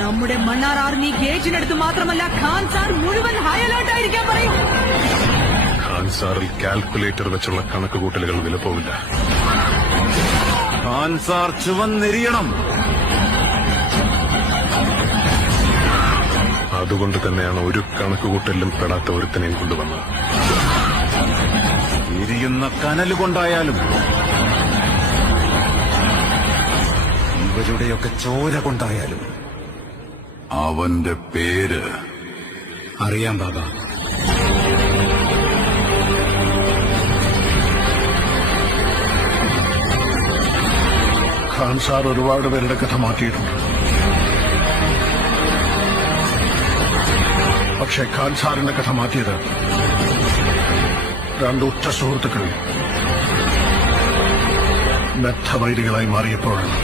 നമ്മുടെ മണ്ണാർ ആർമി ഗേറ്റിനടുത്ത് മാത്രമല്ല ഖാൻ സാർ മുഴുവൻ ഹൈ അലേർട്ട് ആയിരിക്കാൻ പറയും. ഖാൻ സാറിൽ കാൽക്കുലേറ്റർ വെച്ചുള്ള കണക്കുകൂട്ടലുകൾ വിലപ്പോവില്ല. ഖാൻ സാർ ചുവന്നെരിയണം. അതുകൊണ്ട് തന്നെയാണ് ഒരു കണക്കുകൂട്ടലിലും പെടാത്ത ഒരുത്തനെയും കൊണ്ടുവന്നത്. എരിയുന്ന കനലുകൊണ്ടായാലും ഇവരുടെയൊക്കെ ചോര കൊണ്ടായാലും അവന്റെ പേര് അറിയാം ബാബ. ഖാൻ സാർ ഒരുപാട് പേരുടെ കഥ മാറ്റിയിട്ടുണ്ട്. പക്ഷേ ഖാൻ സാറിന്റെ കഥ മാറ്റിയത് രണ്ട് ഉറ്റ സുഹൃത്തുക്കൾ ബദ്ധവൈരികളായി മാറിയപ്പോഴാണ്.